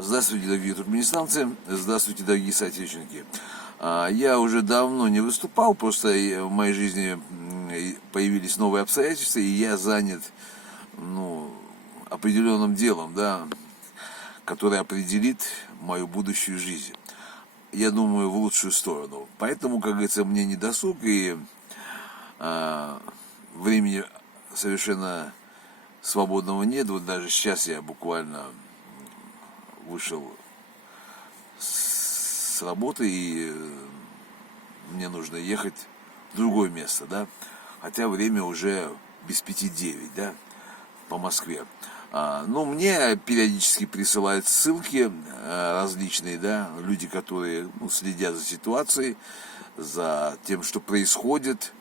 Здравствуйте, дорогие туркменистанцы, здравствуйте, дорогие соотечественники. Я уже давно не выступал, просто в моей жизни появились новые обстоятельства, и я занят определенным делом, да, которое определит мою будущую жизнь. Я думаю, в лучшую сторону. Поэтому, как говорится, мне не досуг, и времени совершенно свободного нет. Вот даже сейчас я буквально вышел с работы, и мне нужно ехать в другое место, да, хотя время уже без 5:09, да, по Москве. Мне периодически присылают ссылки различные, да, люди, которые следят за ситуацией, за тем, что происходит.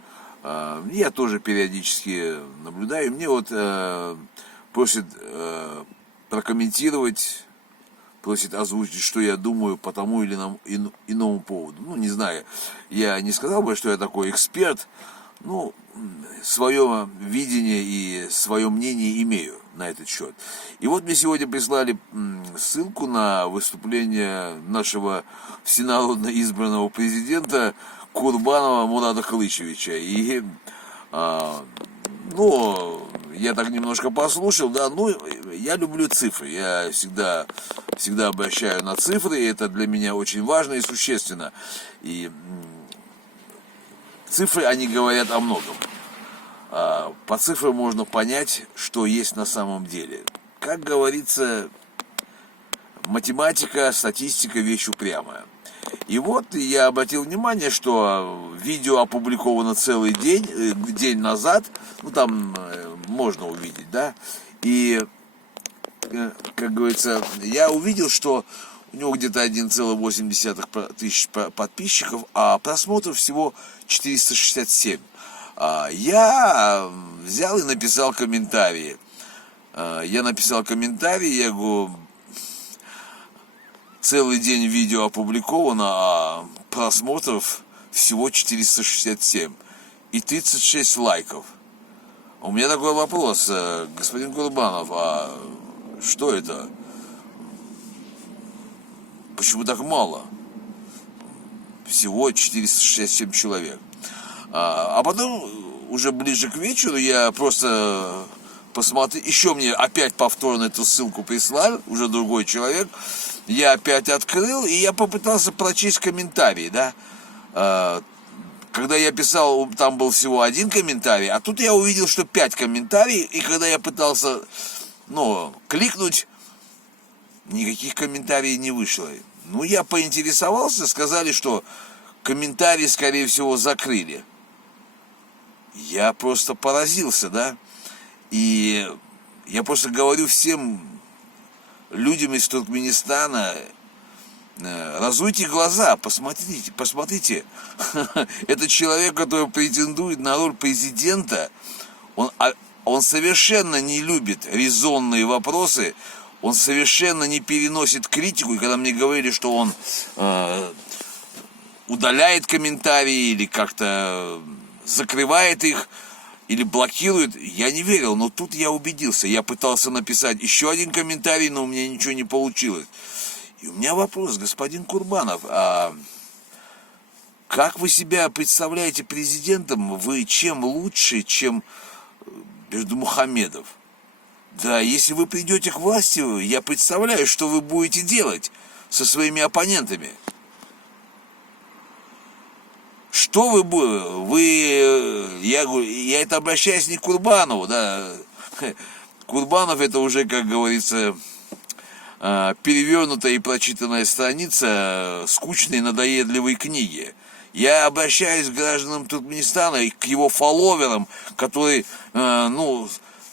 Я тоже периодически наблюдаю. Мне вот просят прокомментировать, просит озвучить, что я думаю по тому или иному поводу. Не знаю, я не сказал бы, что я такой эксперт, свое видение и свое мнение имею на этот счет. И вот мне сегодня прислали ссылку на выступление нашего всенародно избранного президента Курбанова Мурата Кылычевича. И я так немножко послушал, да, я люблю цифры, я всегда обращаю на цифры, и это для меня очень важно и существенно. И цифры, они говорят о многом. По цифрам можно понять, что есть на самом деле. Как говорится, математика, статистика — вещь упрямая. И вот я обратил внимание, что видео опубликовано целый день назад, там можно увидеть, да, и, как говорится, я увидел, что у него где-то 1,8 тысяч подписчиков, а просмотров всего 467. Я взял и написал комментарии. Я говорю, целый день видео опубликовано, а просмотров всего 467 и 36 лайков. У меня такой вопрос, господин Курбанов, а что это? Почему так мало? Всего 467 человек. А потом, уже ближе к вечеру, я просто посмотрел, еще мне опять повторно эту ссылку прислали, уже другой человек. Я опять открыл, и я попытался прочесть комментарии, да. Когда я писал, там был всего один комментарий, а тут я увидел, что 5 комментариев, и когда я пытался, кликнуть, никаких комментариев не вышло. Я поинтересовался, сказали, что комментарии, скорее всего, закрыли. Я просто поразился, да. И я просто говорю всем людям из Туркменистана: разуйте глаза, посмотрите. Это человек, который претендует на роль президента. Он совершенно не любит резонные вопросы, он совершенно не переносит критику. И когда мне говорили, что он удаляет комментарии или как-то закрывает их, или блокирует, я не верил, но тут я убедился. Я пытался написать еще один комментарий, но у меня ничего не получилось. И у меня вопрос, господин Курбанов, а как вы себя представляете президентом? Вы чем лучше, чем Бердымухамедов? Да, если вы придете к власти, я представляю, что вы будете делать со своими оппонентами. Что вы будете? Я это обращаюсь не к Курбанову, да. Курбанов — это уже, как говорится, перевернутая и прочитанная страница скучной, надоедливой книги. Я обращаюсь к гражданам Туркменистана и к его фолловерам, которые,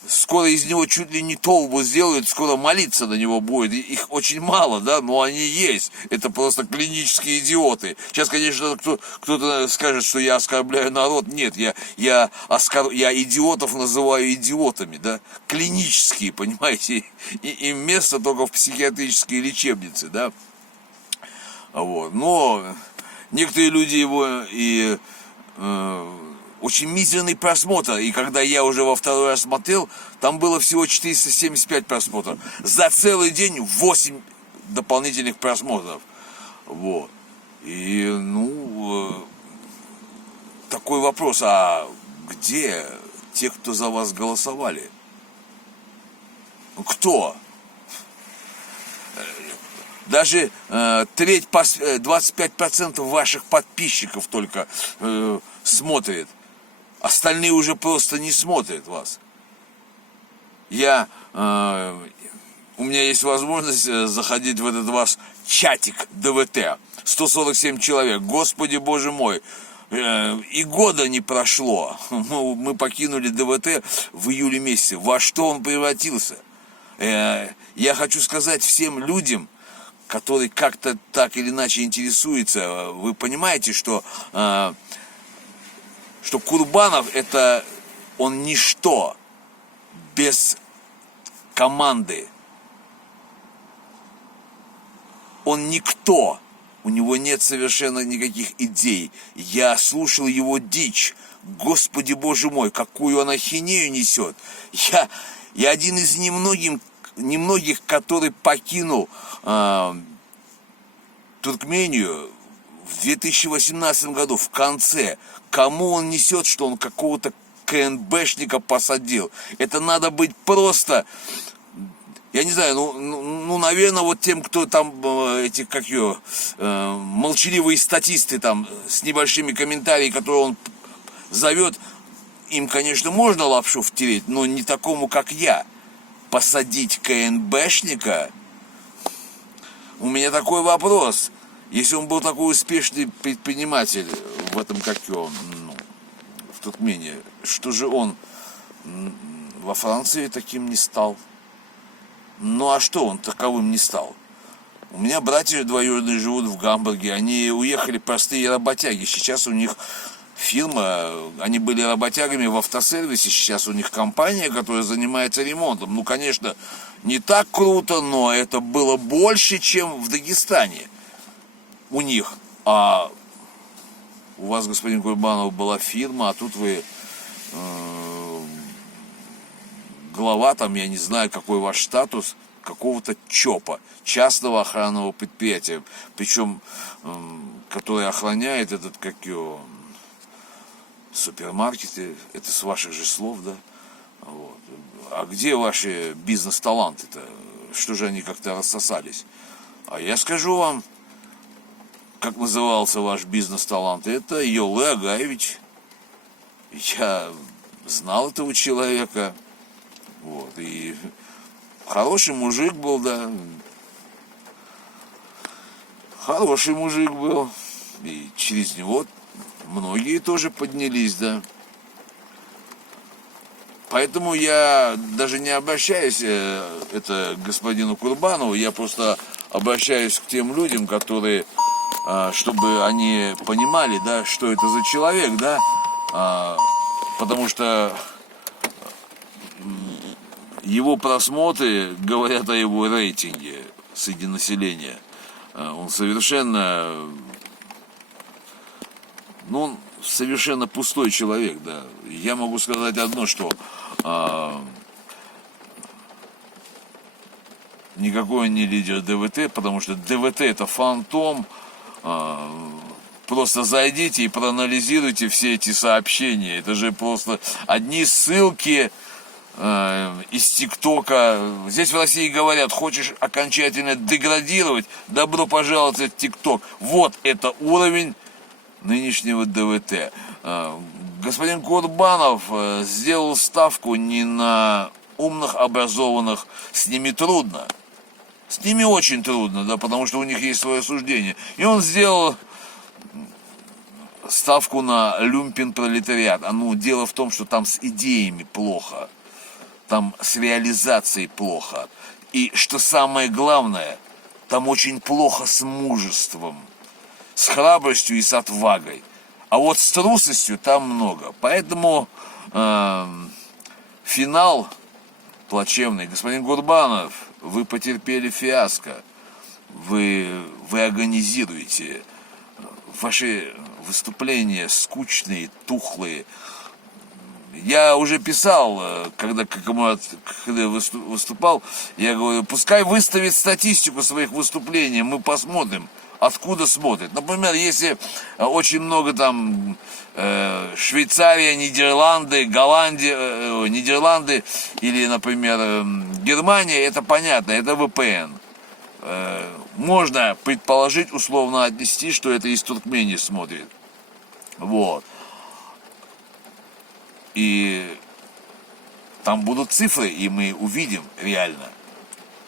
скоро из него чуть ли не толбу сделают, скоро молиться на него будет. Их очень мало, да, но они есть. Это просто клинические идиоты. Сейчас, конечно, кто-то скажет, что я оскорбляю народ. Нет, я идиотов называю идиотами, да. Клинические, понимаете. Им место только в психиатрической лечебнице, да. Вот. Но некоторые люди его и очень мизерный просмотр. И когда я уже во второй раз смотрел, там было всего 475 просмотров. За целый день дополнительных просмотров. Вот. И, такой вопрос, а где те, кто за вас голосовали? Кто? Даже треть, 25% ваших подписчиков только смотрит. Остальные уже просто не смотрят вас. У меня есть возможность заходить в этот ваш чатик ДВТ. 147 человек. Господи, боже мой. И года не прошло. Мы покинули ДВТ в июле месяце. Во что он превратился? Я хочу сказать всем людям, которые как-то так или иначе интересуются, вы понимаете, что Курбанов он ничто без команды. Он никто. У него нет совершенно никаких идей. Я слушал его дичь. Господи, боже мой, какую он ахинею несет. Я один из немногих, который покинул Туркмению в 2018 году, в конце. Кому он несет, что он какого-то КНБшника посадил? Это надо быть просто... Я не знаю, наверное, вот тем, кто там, молчаливые статисты там, с небольшими комментариями, которые он зовет, им, конечно, можно лапшу втереть, но не такому, как я. Посадить КНБшника? У меня такой вопрос. Если он был такой успешный предприниматель в этом, в Туркмении, что же он во Франции таким не стал? Ну а что он таковым не стал? У меня братья двоюродные живут в Гамбурге. Они уехали простые работяги. Сейчас у них фирма, они были работягами в автосервисе. Сейчас у них компания, которая занимается ремонтом. Конечно, не так круто, но это было больше, чем в Дагестане у них. А у вас, господин Курбанов, была фирма, а тут вы... глава там, я не знаю, какой ваш статус, какого-то ЧОПа, частного охранного предприятия, причем, который охраняет этот, супермаркеты, это с ваших же слов, да? Вот. А где ваши бизнес-таланты-то? Что же они как-то рассосались? А я скажу вам, как назывался ваш бизнес-талант. Это Йолы Агаевич. Я знал этого человека. Вот, и хороший мужик был, да. Хороший мужик был. И через него многие тоже поднялись, да. Поэтому я даже не обращаюсь к господину Курбанову, я просто обращаюсь к тем людям, которые, чтобы они понимали, да, что это за человек, да. Потому что его просмотры говорят о его рейтинге среди населения. Он совершенно, он совершенно пустой человек, да. Я могу сказать одно, что никакой он не лидер ДВТ, потому что ДВТ это фантом. Просто зайдите и проанализируйте все эти сообщения. Это же просто одни ссылки из ТикТока. Здесь в России говорят, хочешь окончательно деградировать, добро пожаловать в ТикТок. Вот это уровень нынешнего ДВТ. Господин Курбанов сделал ставку не на умных, образованных. С ними трудно. С ними очень трудно, да, потому что у них есть свое суждение. И он сделал ставку на люмпен-пролетариат. Дело в том, что там с идеями плохо. Там с реализацией плохо. И что самое главное, там очень плохо с мужеством, с храбростью и с отвагой. А вот с трусостью там много. Поэтому финал плачевный. Господин Курбанов, вы потерпели фиаско. Вы агонизируете. Ваши выступления скучные, тухлые. Я уже писал, когда выступал, я говорю, пускай выставит статистику своих выступлений, мы посмотрим, откуда смотрят. Например, если очень много там Швейцария, Нидерланды, Голландия, Нидерланды или, например, Германия, это понятно, это VPN. Можно предположить, условно отнести, что это из Туркмении смотрит. Вот. И там будут цифры, и мы увидим реально,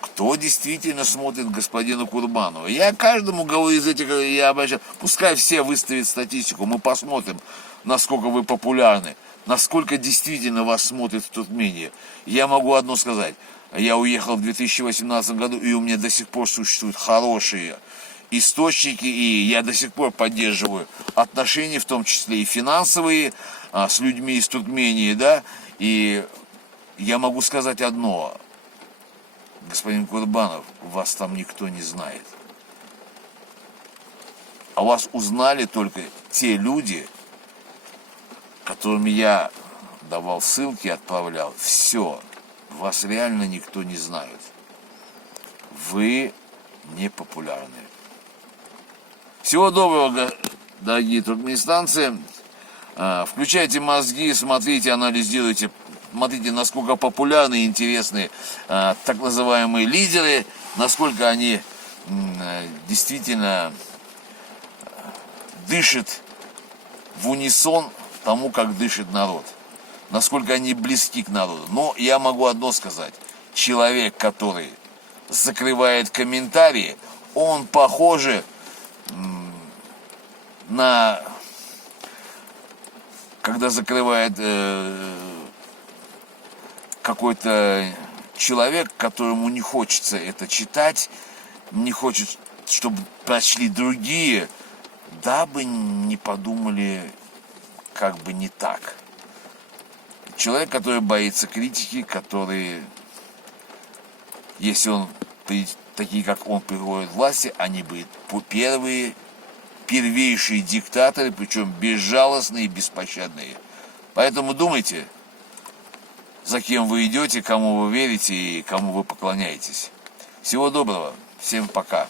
кто действительно смотрит господина Курбанова. Я каждому говорю из этих, я обращаюсь, пускай все выставят статистику, мы посмотрим, насколько вы популярны, насколько действительно вас смотрят в Туркмении. Я могу одно сказать, я уехал в 2018 году, и у меня до сих пор существуют хорошие источники, и я до сих пор поддерживаю отношения, в том числе и финансовые, с людьми из Туркмении, да, и я могу сказать одно, господин Курбанов, вас там никто не знает. А вас узнали только те люди, которым я давал ссылки, отправлял. Все, вас реально никто не знает. Вы не популярны. Всего доброго, дорогие туркменистанцы. Включайте мозги, смотрите, анализируйте, смотрите, насколько популярны и интересны так называемые лидеры, насколько они действительно дышат в унисон тому, как дышит народ, насколько они близки к народу. Но я могу одно сказать, человек, который закрывает комментарии, он похож на... Когда закрывает какой-то человек, которому не хочется это читать, не хочет, чтобы прочли другие, дабы не подумали как бы не так. Человек, который боится критики, который, если он, такие как он, приходят к власти, они будут первейшие диктаторы, причем безжалостные и беспощадные. Поэтому думайте, за кем вы идете, кому вы верите и кому вы поклоняетесь. Всего доброго, всем пока.